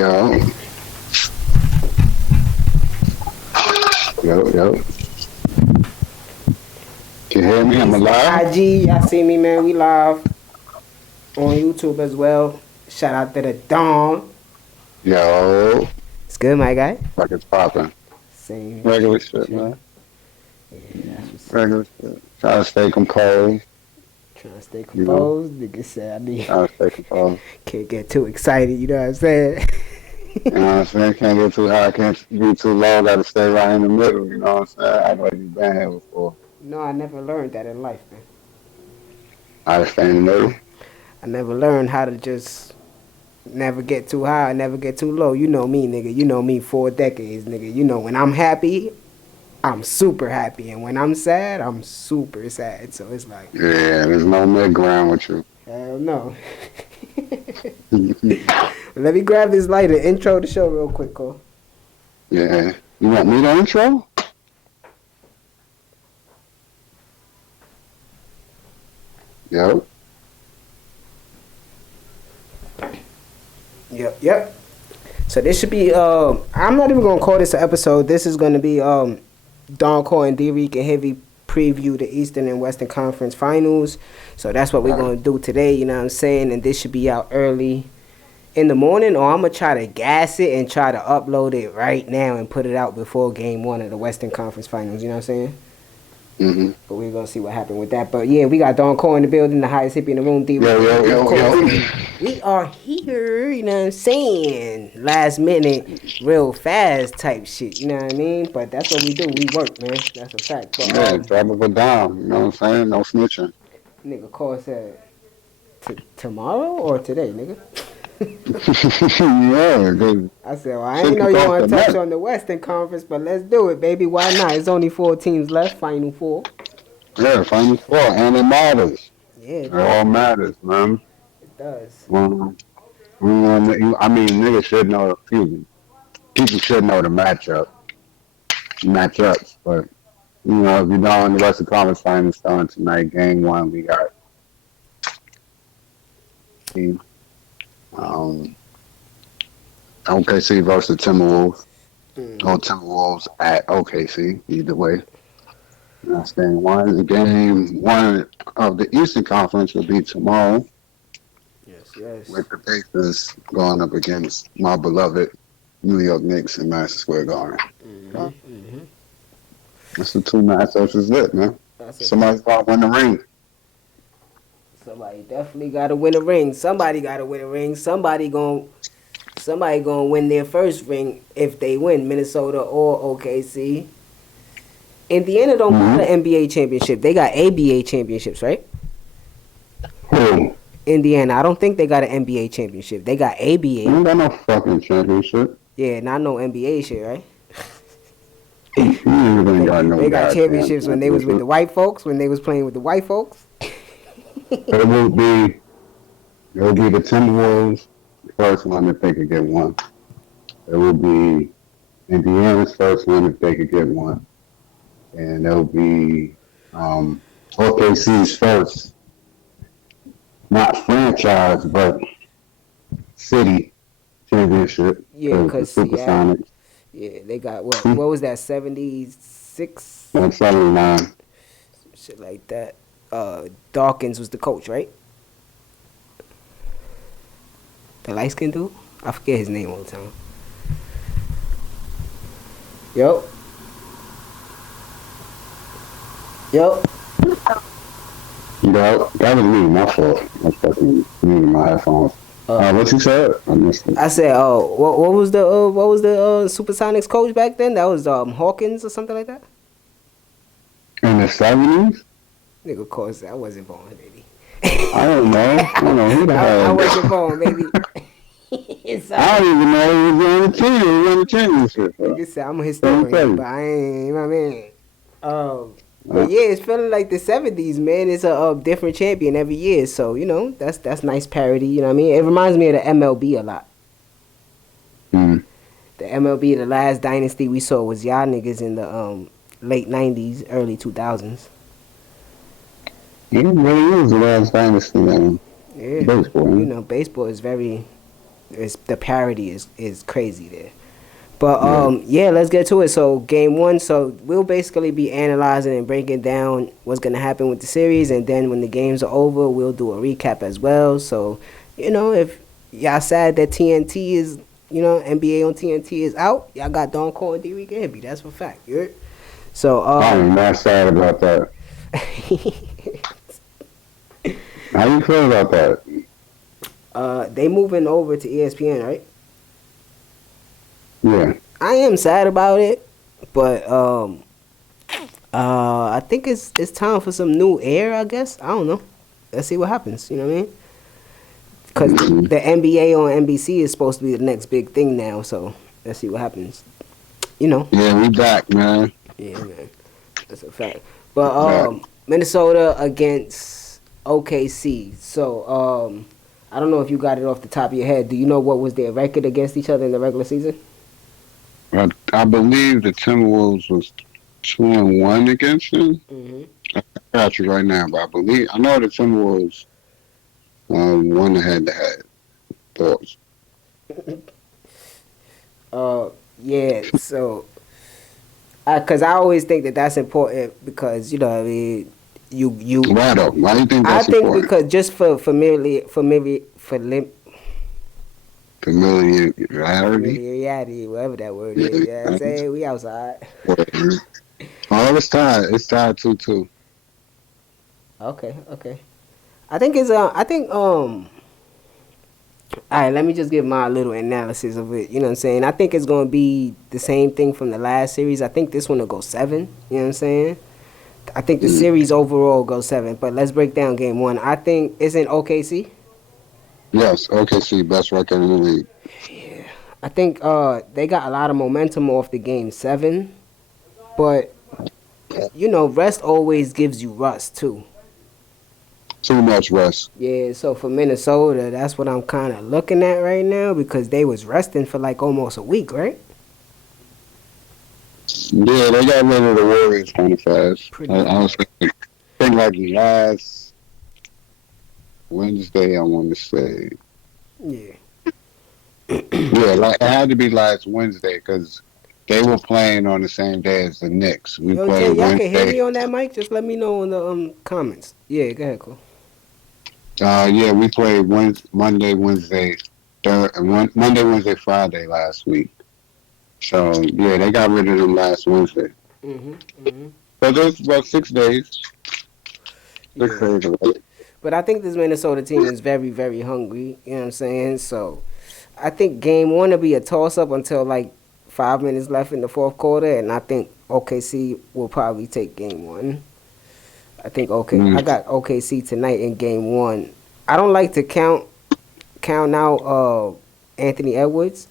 Yo, yo. Can you hear me? I'm alive. IG, y'all see me, man. We live on YouTube as well. Shout out to the Dawn. Yo, It's good, my guy. like it's popping. Same Regular shit shit, with you. man. Yeah, that's what's up. Regular shit. Trying to stay composed. Trying to stay You know, composed. Nigga said I need trying to stay composed. can't get too excited. You know what I'm saying? You know what I'm saying? Can't get too high, can't be too low. Got to stay right in the middle. You know what I'm saying? Act like you've been here before. No, I never learned that in life, man. I to stay in the middle. I never learned how to just never get too high, never get too low. You know me, nigga. You know me 4 decades, nigga. You know when I'm happy, I'm super happy, and when I'm sad, I'm super sad. So it's like, Yeah, there's no mid ground with you. hell no. Let me grab this lighter. Intro the show real quick, Cole. Yeah. You want me to intro? Yo. Yep. So this should be I'm not even gonna call this an episode. This is gonna be Don Cole and Dricanhippie preview the Eastern and Western Conference Finals. So that's what we're gonna do today, you know what I'm saying? And this should be out early in the morning, or I'm gonna try to gas it and try to upload it right now and put it out before game one of the Western Conference Finals, you know what I'm saying? Mm-hmm. But we're gonna see what happened with that. But yeah, we got Don Cole in the building, the highest hippie in the room, Yo. We are here, you know what I'm saying? Last minute, real fast type shit, you know what I mean? But that's what we do. We work, man. That's a fact. But Yeah, drop of a dime. You know what I'm saying? No snitching. nigga Cole said tomorrow or today, nigga. Yeah, good. I said, well, I ain't know you want to touch on the Western Conference, but let's do it, baby. Why not? It's only 4 teams left, final 4. Yeah, Final Four, and it matters. Yeah, It all matters, man. it does. I mean, niggas should know. Excuse me. People should know the matchups. But you know, if you know in the Western Conference Finals starting tonight, Game One, we got team, OKC versus Timberwolves. Or Timberwolves at OKC. Either way. That's game one. Game one of the Eastern Conference will be tomorrow. Yes. With the Pacers going up against my beloved New York Knicks in Madison Square Garden. That's the two matchups is it, man. Somebody's got to win the ring. Somebody definitely got to win a ring. Somebody got to win a ring. Somebody gonna win their first ring if they win, Minnesota or OKC. Indiana don't got an NBA championship. They got ABA championships, right? Who? Indiana. I don't think they got an NBA championship. They got ABA. You ain't got no fucking championship. Yeah, not no NBA shit, right? They got championships when they was with the white folks, when they was playing with the white folks. It will be the Timberwolves, the first one if they could get one. It will be Indiana's first one if they could get one. And it'll be OKC's first, not franchise, but city championship. Yeah, because Supersonics. Yeah, they got what was that, 76? 79. Shit like that. Dawkins was the coach, right? The light skinned dude? I forget his name all the time. Yo. That was me, my fault. I fucking muted my headphones. What you said? I missed it. I said, what was the Supersonics coach back then? That was Hawkins or something like that. In the 70s? Nigga, of course, I wasn't born, baby. I don't know. Who the hell? I wasn't born, baby. I don't even know who was on the team. Who won the championship? Nigga said, I'm a historian, but I ain't, you know what I mean? But yeah, it's feeling like the 70s, man. It's a different champion every year. So, you know, that's nice parody, you know what I mean? It reminds me of the MLB a lot. Mm. The MLB, the last dynasty we saw was y'all niggas in the late 90s, early 2000s. It really is the last dynasty, man. Yeah. Baseball. You know, baseball is very, The parity is crazy there. But yeah, let's get to it. So game one. So we'll basically be analyzing and breaking down what's gonna happen with the series, and then when the games are over, we'll do a recap as well. So, if y'all sad that TNT is, NBA on TNT is out, y'all got Don Cole and Dricanhippie. That's for fact. You heard? So I'm not sad about that. How you feel about that? they moving over to ESPN, right? Yeah. I am sad about it, but I think it's time for some new air. I guess I don't know. Let's see what happens. You know what I mean? Because Mm-hmm. the NBA on NBC is supposed to be the next big thing now. So let's see what happens. Yeah, we back, man. Yeah, man, that's a fact. But Back. Minnesota against OKC. So I don't know if you got it off the top of your head. Do you know what was their record against each other in the regular season? I believe the Timberwolves was 2-1 against them. Mm-hmm. I got you right now, but I know the Timberwolves won the head-to-head. Thoughts? Yeah. So, because I always think that that's important because what I mean, you. Why though? Why do you think I that's think important? because just for familiarity, whatever that word is. You know what I'm saying? We outside. Oh, it's tied. It's tied 2-2. Okay. I think it's all right, let me just give my little analysis of it. You know what I'm saying? I think it's going to be the same thing from the last series. I think this one will go 7. You know what I'm saying? I think the series overall goes 7. But let's break down game one. I think, isn't OKC? Yes, OKC, best record in the league. Yeah. I think they got a lot of momentum off the game 7. But, rest always gives you rust, too. Too much rest. Yeah, so for Minnesota, that's what I'm kind of looking at right now because they was resting for like almost a week, right? Yeah, they got rid of the Warriors kind of fast. Pretty I was thinking like last Wednesday, I want to say. Yeah. Yeah, like it had to be last Wednesday because they were playing on the same day as the Knicks. We Yo, played Jay, y'all can hear me Wednesday. on that mic? Just let me know in the comments. Yeah, go ahead, Cole. Yeah, we played Monday, Wednesday, Monday, Wednesday, Friday last week. So yeah, they got rid of them last Wednesday. So there's about 6 days. Yeah. But I think this Minnesota team is very, very hungry. You know what I'm saying? So I think game one will be a toss up until like 5 minutes left in the fourth quarter, and I think OKC will probably take game one. I think I got OKC tonight in game one. I don't like to count out Anthony Edwards.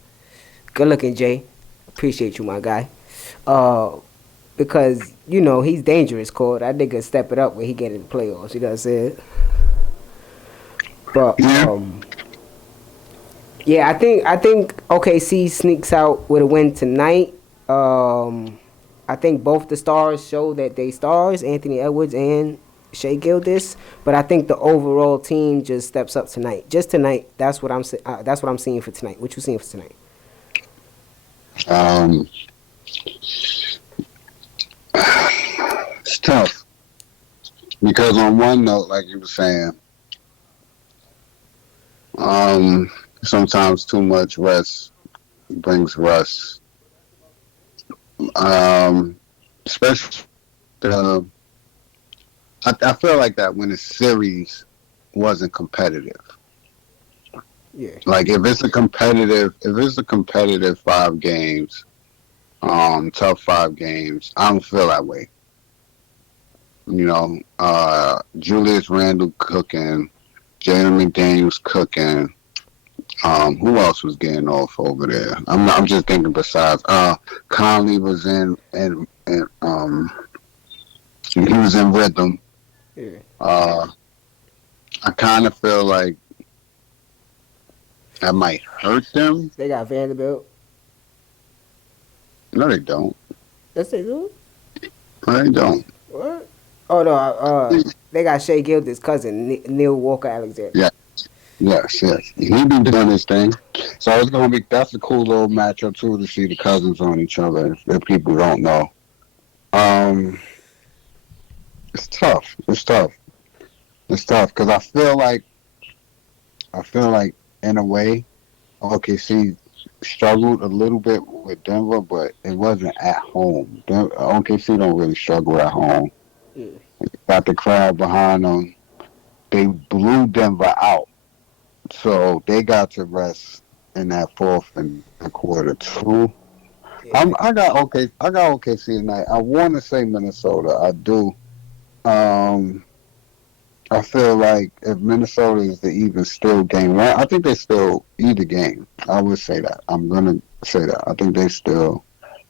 Good looking, Jay. Appreciate you, my guy. Because he's dangerous, Cole. That nigga step it up when he get in the playoffs. You know what I'm saying? But yeah, I think OKC sneaks out with a win tonight. I think both the stars show that they stars, Anthony Edwards and Shea Gilgeous. But I think the overall team just steps up tonight. Just tonight. That's what I'm seeing for tonight. What you seeing for tonight? It's tough because on one note, like you were saying, sometimes too much rest brings rust. Especially I feel like that when the series wasn't competitive. Yeah. Like if it's a competitive 5 games, tough 5 games, I don't feel that way. Julius Randle cooking, Jaden McDaniels cooking. Who else was getting off over there? I'm just thinking besides Conley was in and he was in rhythm. Yeah. I kind of feel like that might hurt them. They got Vanderbilt. No, they don't. Yes, they do. No, they don't. What? Oh no. They got Shea Gilgeous' cousin, Neil Walker Alexander. Yeah. Yes, yes. He be doing his thing. So it's gonna be that's a cool little matchup too to see the cousins on each other if people don't know. Um, it's tough. It's tough. It's tough because I feel like in a way OKC struggled a little bit with Denver, but it wasn't at home. OKC don't really struggle at home. Yeah. Got the crowd behind them. They blew Denver out, so they got to rest in that fourth and quarter too. Yeah. I got OKC tonight. I want to say Minnesota. I do. Um, I feel like if Minnesota is the even still game one, I think they still either game. I would say that. I'm gonna say that. I think they still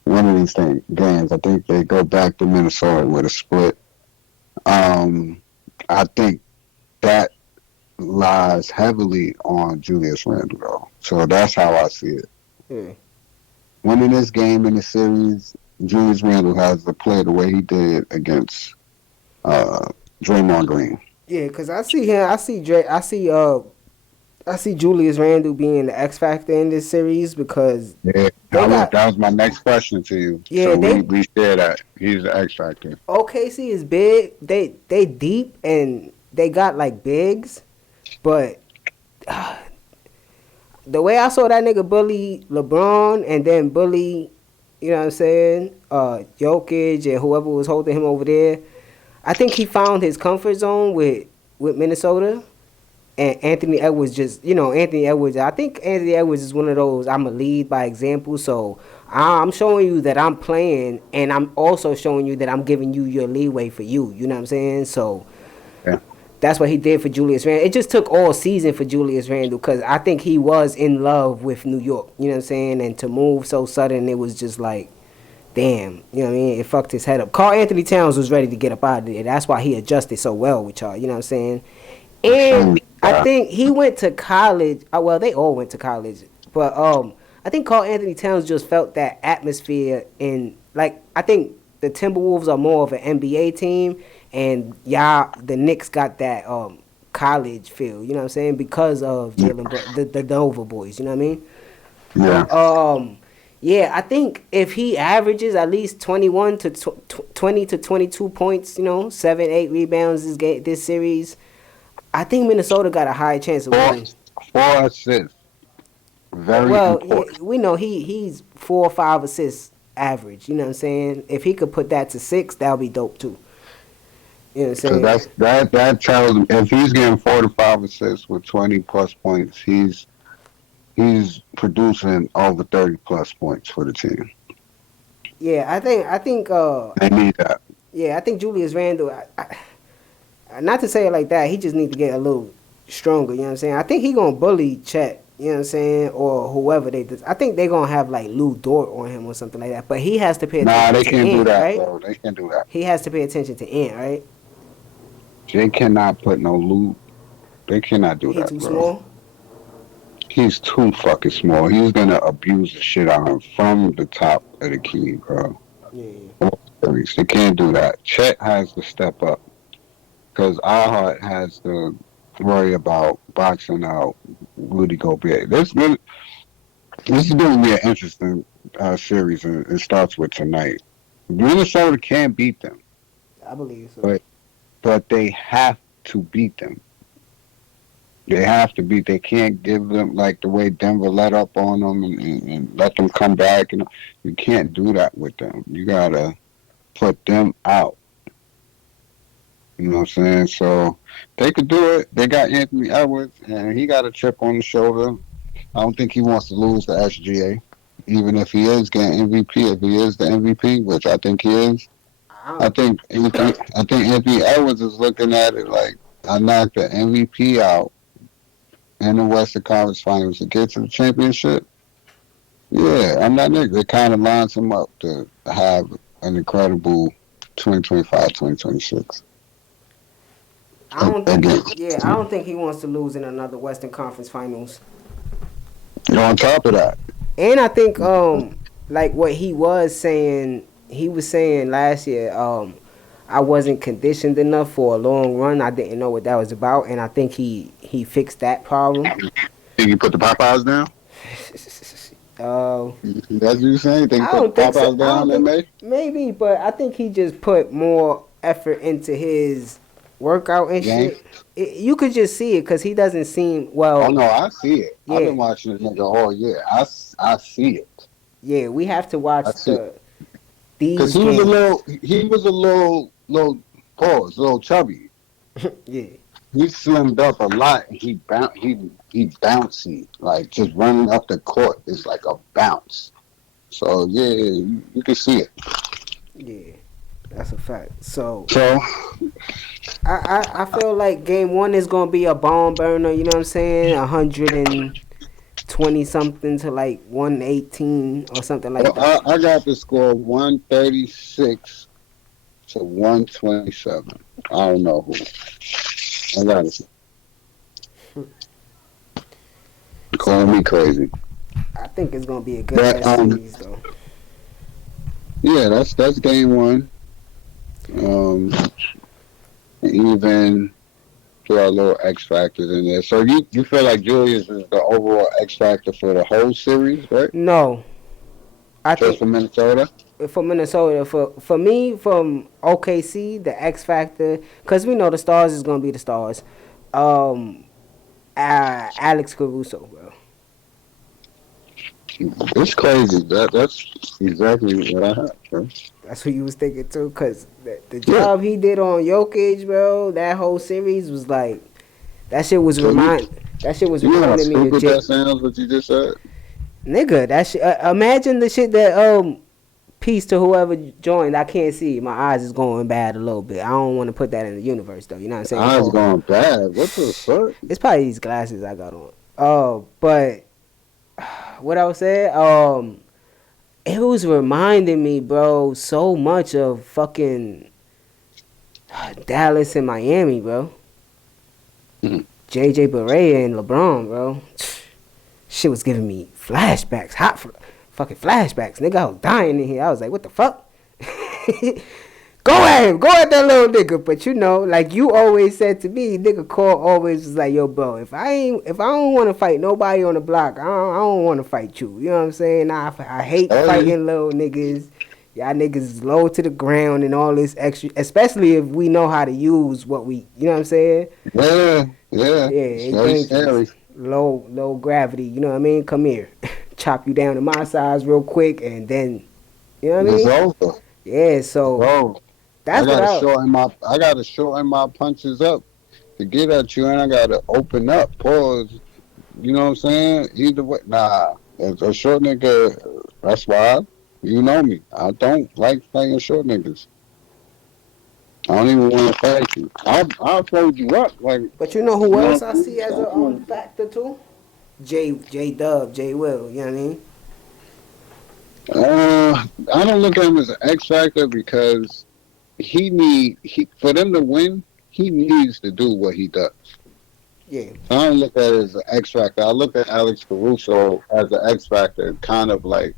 one of these games. I think they go back to Minnesota with a split. Um, I think that lies heavily on Julius Randle, though. So that's how I see it. Yeah. Winning this game in the series, Julius Randle has to play the way he did against uh, Draymond Green. Yeah, cause I see him. I see Dre. I see Julius Randle being the X factor in this series because Yeah, they got. that was my next question to you. Yeah, So they we share that. He's the X factor. OKC is big. They deep and they got like bigs, but the way I saw that nigga bully LeBron and then bully, you know what I'm saying, Jokic and whoever was holding him over there, I think he found his comfort zone with Minnesota. And Anthony Edwards just, Anthony Edwards, I think Anthony Edwards is one of those, I'm a lead by example. So I'm showing you that I'm playing, and I'm also showing you that I'm giving you your leeway for you. You know what I'm saying? So Yeah. that's what he did for Julius Randle. It just took all season for Julius Randle because I think he was in love with New York. You know what I'm saying? And to move so sudden, it was just like, damn. You know what I mean? It fucked his head up. Karl Anthony Towns was ready to get up out of there. That's why he adjusted so well with y'all. You know what I'm saying? And I think he went to college. Well, they all went to college, but I think Karl Anthony Towns just felt that atmosphere in like I think the Timberwolves are more of an NBA team, and the Knicks got that college feel. You know what I'm saying? Because of the Nova boys. You know what I mean? Yeah. Yeah, I think if he averages at least 21 to 20 to 22 points, 7, 8 rebounds this series. I think Minnesota got a high chance of winning. 4 assists. Very important. Yeah, we know he's 4 or 5 assists average. You know what I'm saying? If he could put that to 6, that would be dope too. You know what I'm saying? So that tells him if he's getting 4 to 5 assists with 20 plus points, he's producing over 30 plus points for the team. Yeah, I think. They need that. Yeah, I think Julius Randle. Not to say it like that, he just needs to get a little stronger. You know what I'm saying? I think he gonna bully Chet. You know what I'm saying? Or whoever they. I think they gonna have like Lou Dort on him or something like that. But he has to pay attention. Nah, they can't do that, right? bro. They can't do that. He has to pay attention to Ant, right? They cannot put no loot. They cannot do He that, too bro. small. He's too fucking small. He's gonna abuse the shit out of him from the top of the key, bro. Yeah. They can't do that. Chet has to step up because Ahart has to worry about boxing out Rudy Gobert. This is going to be an interesting series, and it starts with tonight. Minnesota can't beat them, I believe so. but they have to beat them. They have to beat. They can't give them like the way Denver let up on them and let them come back. You can't do that with them. You gotta put them out. You know what I'm saying? So they could do it. They got Anthony Edwards, and he got a chip on the shoulder. I don't think he wants to lose the SGA, even if he is getting MVP. If he is the MVP, which I think he is, I think Anthony Edwards is looking at it like I knocked the MVP out in the Western Conference Finals to get to the championship. Yeah, I'm that nigga. It kind of lines him up to have an incredible 2025, 2026. I don't think he wants to lose in another Western Conference Finals. On top of that, and I think like what he was saying last year. I wasn't conditioned enough for a long run. I didn't know what that was about, and I think he fixed that problem. Think you put the Popeyes down? Uh, That's what you saying? Think you I put the don't think so. Popeyes I down, don't then, think May? maybe, but I think he just put more effort into his workout and Game? shit. You could just see it because he doesn't seem Oh well. no, I see it. I've Yeah, been watching this nigga all year. I see it. yeah. We have to I watch see it. Cause these games. he was a little pause, a little chubby. Yeah, He slimmed up a lot. He bouncy, like just running up the court is like a bounce. So yeah, you can see it. yeah. That's a fact. So So I feel like game one is gonna be a bomb burner. You know what I'm saying? 120 something to like 118 or something like that. I got the score 136 to 127. I don't know who. I got it. Calling me crazy. I think it's gonna be a good But ass series though. yeah, that's game one. Even throw a little X factors in there. So you feel like Julius is the overall X factor for the whole series, right? No, I Just think for Minnesota. for Minnesota, for me from OKC, the X factor, because we know the stars is gonna be the stars. Um, Alex Caruso, bro. It's crazy. That's exactly what I had, bro. That's what you was thinking too, cause the Yeah. job he did on Jokic, bro, that whole series was like that shit was So that shit was you know how reminding me of stupid that sounds? What you just said. nigga. That shit. Imagine the shit that peace to whoever joined. I can't see. My eyes is going bad a little bit. I don't want to put that in the universe though. You know what I'm saying? Eyes going bad. What the fuck? It's probably these glasses I got on. But what I was saying, it was reminding me, bro, so much of fucking Dallas and Miami, bro. Mhm. JJ Barea and LeBron, bro. Shit was giving me flashbacks, fucking flashbacks. Nigga, I was dying in here. I was like, what the fuck? Go at that little nigga. But you know, like you always said to me, nigga Cole always was like, yo, bro, if I don't want to fight nobody on the block, I don't want to fight you. You know what I'm saying? I hate Hey. fighting little niggas. Y'all niggas is low to the ground and all this extra, especially if we know how to use what we, you know what I'm saying? Yeah, Yeah, it's it's very dangerous. scary. Low gravity, you know what I mean? Come here. Chop you down to my size real quick and then, you know what I It's mean? over, Yeah, so bro. that's what I gotta shorten my punches up to get at you, and I gotta open up. Pause. You know what I'm saying? Either way, nah. As a short nigga, that's why you know me. I don't like fighting short niggas. I don't even want to fight you. I'll fold you up, like But you know who you else know. I see as a factor too? J Dub, J Will, you know what I mean? I don't look at him as an X factor because he for them to win, he needs to do what he does. Yeah. I don't look at it as an X factor. I look at Alex Caruso as an X factor, kind of like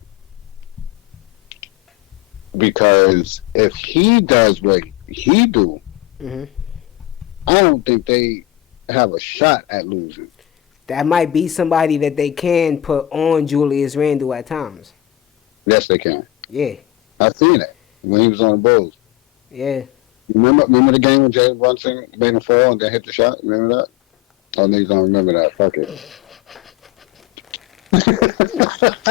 because if he does what he do, hmm I don't think they have a shot at losing. That might be somebody that they can put on Julius Randle at times. Yes, they can. Yeah. I seen it when he was on the Bulls. Yeah. Remember the game when Jalen Brunson made him fall and then hit the shot? Remember that? Oh, niggas don't remember that. Fuck it.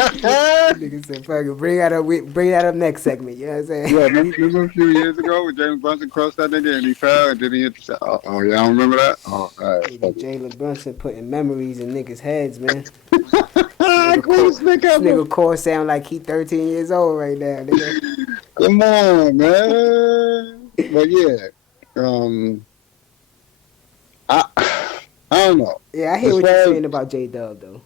Nigga said, fuck it, bring that up next segment, you know what I'm saying? Yeah, remember a few years ago when James Brunson crossed that nigga and he fell and then he hit the shot? Oh, yeah, I don't remember that? Oh, all right. Nigga Jalen Brunson putting memories in niggas' heads, man. Greatest nigga This ever. nigga core sound like he 13 years old right now, nigga. Come on, man. But yeah, I I don't know. Yeah, I hear As what far you're as- saying about J Dub though.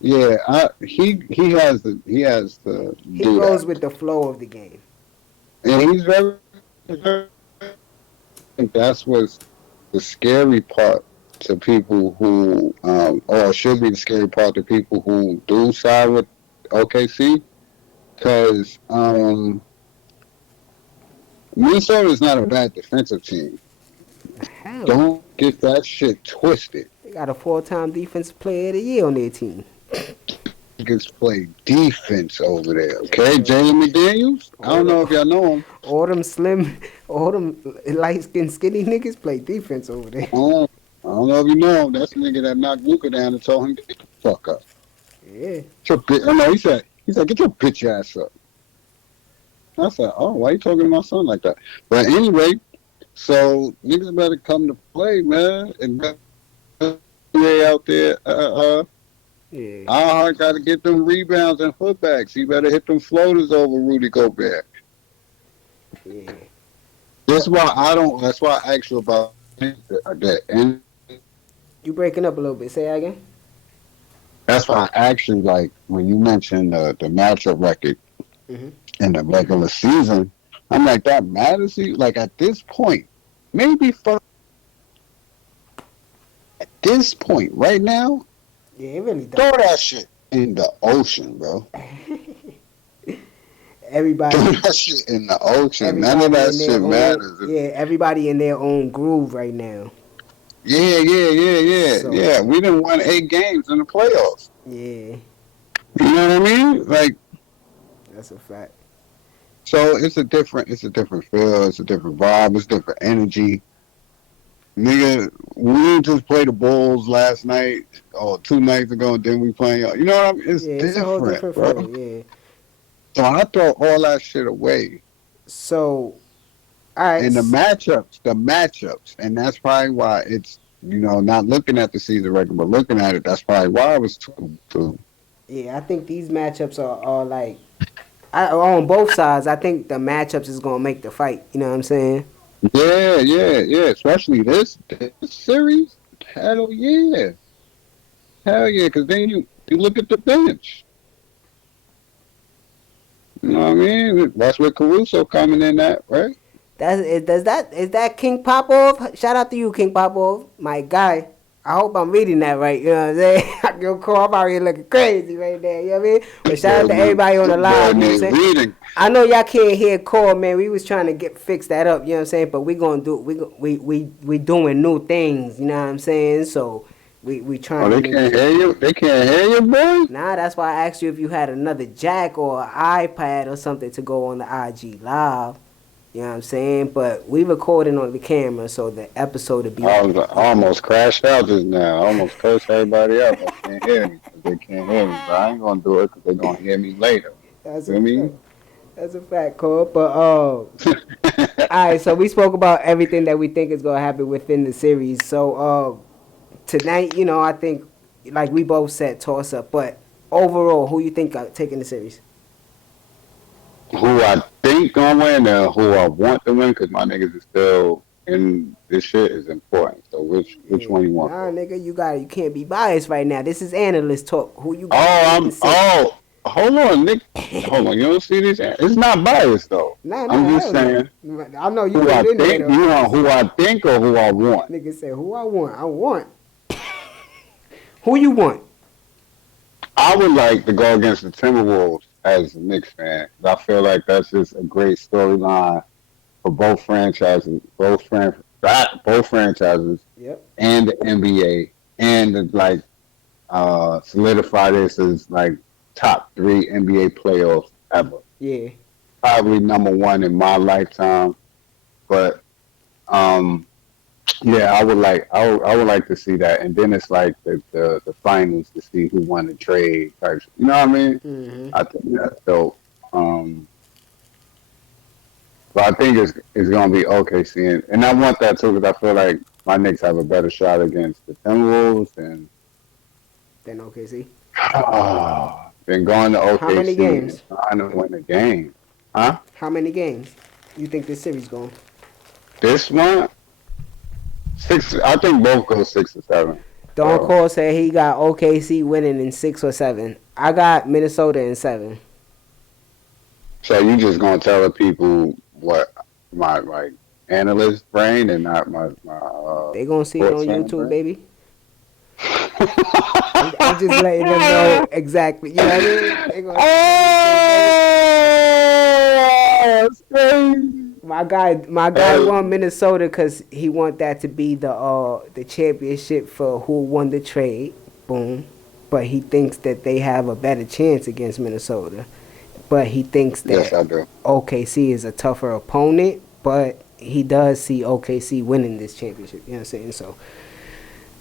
Yeah, he has to He do goes that, with the flow of the game. and he's very. I think that's what's the scary part to people who, or should be the scary part to people who do side with OKC, because Minnesota is not a bad defensive team. Hell, Don't get that shit twisted. they got a 4-time defensive player of the year on their team. Niggas play defense over there, okay? Jalen McDaniels? I don't know if y'all know him. All them slim, all them light skinned skinny niggas play defense over there. I don't know if you know him. That's the nigga that knocked Luka down and told him to get the fuck up. Yeah. No, he said, get your bitch ass up. I said, oh, why you talking to my son like that? But anyway, so niggas better come to play, man. And they out there, Yeah. I got to get them rebounds and putbacks. He better hit them floaters over Rudy Gobert. Yeah. That's why I asked you about that. And You breaking up a little bit. Say that again. that's why I asked you, like, when you mentioned the matchup record Mhm. in the regular season, I'm like, that matters to you? Like, at this point, maybe at this point, right now, Yeah, it really throw does. that shit in the ocean, bro. Everybody, Throw that shit in the ocean. None of everybody that in their shit own. matters. Yeah, everybody in their own groove right now. Yeah. So- Yeah, we done won 8 games in the playoffs. Yeah, You know what I mean? Like, that's a fact. so it's a different feel, it's a different vibe, it's different energy. Nigga, we didn't just play the Bulls last night or 2 nights ago, and then we playing y'all. You know what I mean? It's Yeah, different, it's a whole different bro. feel. Yeah. So I throw all that shit away. So, all right. And the matchups, and that's probably why it's, not looking at the season record, but looking at it, that's probably why I was too. Yeah, I think these matchups are like, on both sides. I think the matchups is gonna make the fight. You know what I'm saying? Yeah. Especially this series. Hell yeah. Because then you look at the bench. You know what I mean? That's where Caruso coming in at, right? Is that King Popov? Shout out to you, King Popov, my guy. I hope I'm reading that right. You know what I'm saying? I go call. I'm out here looking crazy right there. You know what I mean? But shout out to everybody on the live. You know what I'm saying? Reading. I know y'all can't hear Cole, man. We was trying to fix that up. You know what I'm saying? But we gonna do we doing new things. You know what I'm saying? So we trying. Oh, they can't hear you. They can't hear you, boy. Nah, that's why I asked you if you had another jack or an iPad or something to go on the IG live. You know what I'm saying? But we recording on the camera, so the episode will be. I almost crashed out just now. I almost cursed everybody out. I can't hear me because they can't hear me. But I ain't gonna do it because they're gonna hear me later. That's You know what I mean? That's a fact, Cole. But all right. So we spoke about everything that we think is gonna happen within the series. So tonight, I think like we both said, toss up. But overall, who you think are taking the series? Who I think gonna win and who I want to win because my niggas is still in this shit is important. So which one you want? Nah, nigga, you can't be biased right now. This is analyst talk. Who you got? Hold on, Nick. Hold on, you don't see this? It's not biased though. Nah, I'm just saying. I know you Who put I it in there. think? though. You want who I think or who I want? Nigga said, who I want? I want. Who you want? I would like to go against the Timberwolves as a Knicks fan. I feel like that's just a great storyline for both franchises, both franchises, Yep. and the NBA, and solidify this as like top 3 NBA playoffs ever. Yeah. Probably number 1 in my lifetime, but yeah, I would like to see that, and then it's like the finals to see who won the trade type. You know what I mean? Mm-hmm. I think that's dope. But I think it's gonna be OKC, and I want that too because I feel like my Knicks have a better shot against the Timberwolves than OKC. than going to OKC. How many games? And trying to win the game, huh? How many games you think this series going? This one, 6. I think both go 6 or 7. Don Cole said he got OKC winning in 6 or 7. I got Minnesota in 7. So you just gonna tell the people what my analyst brain and not my They gonna see it on sports fan YouTube, brain? baby. I'm just letting them know exactly. You know what I mean? They gonna Oh, that's crazy. My guy won Minnesota because he want that to be the championship for who won the trade. Boom. But he thinks that they have a better chance against Minnesota. But he thinks Yes, that I do. OKC is a tougher opponent. But he does see OKC winning this championship. You know what I'm saying? So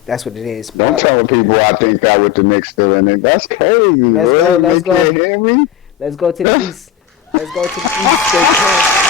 that's what it is. Don't tell people I think that with the Knicks still in it. That's crazy. Let's Boy. go. Let's They go. can't hear me. Let's go to the East. Let's go to the East.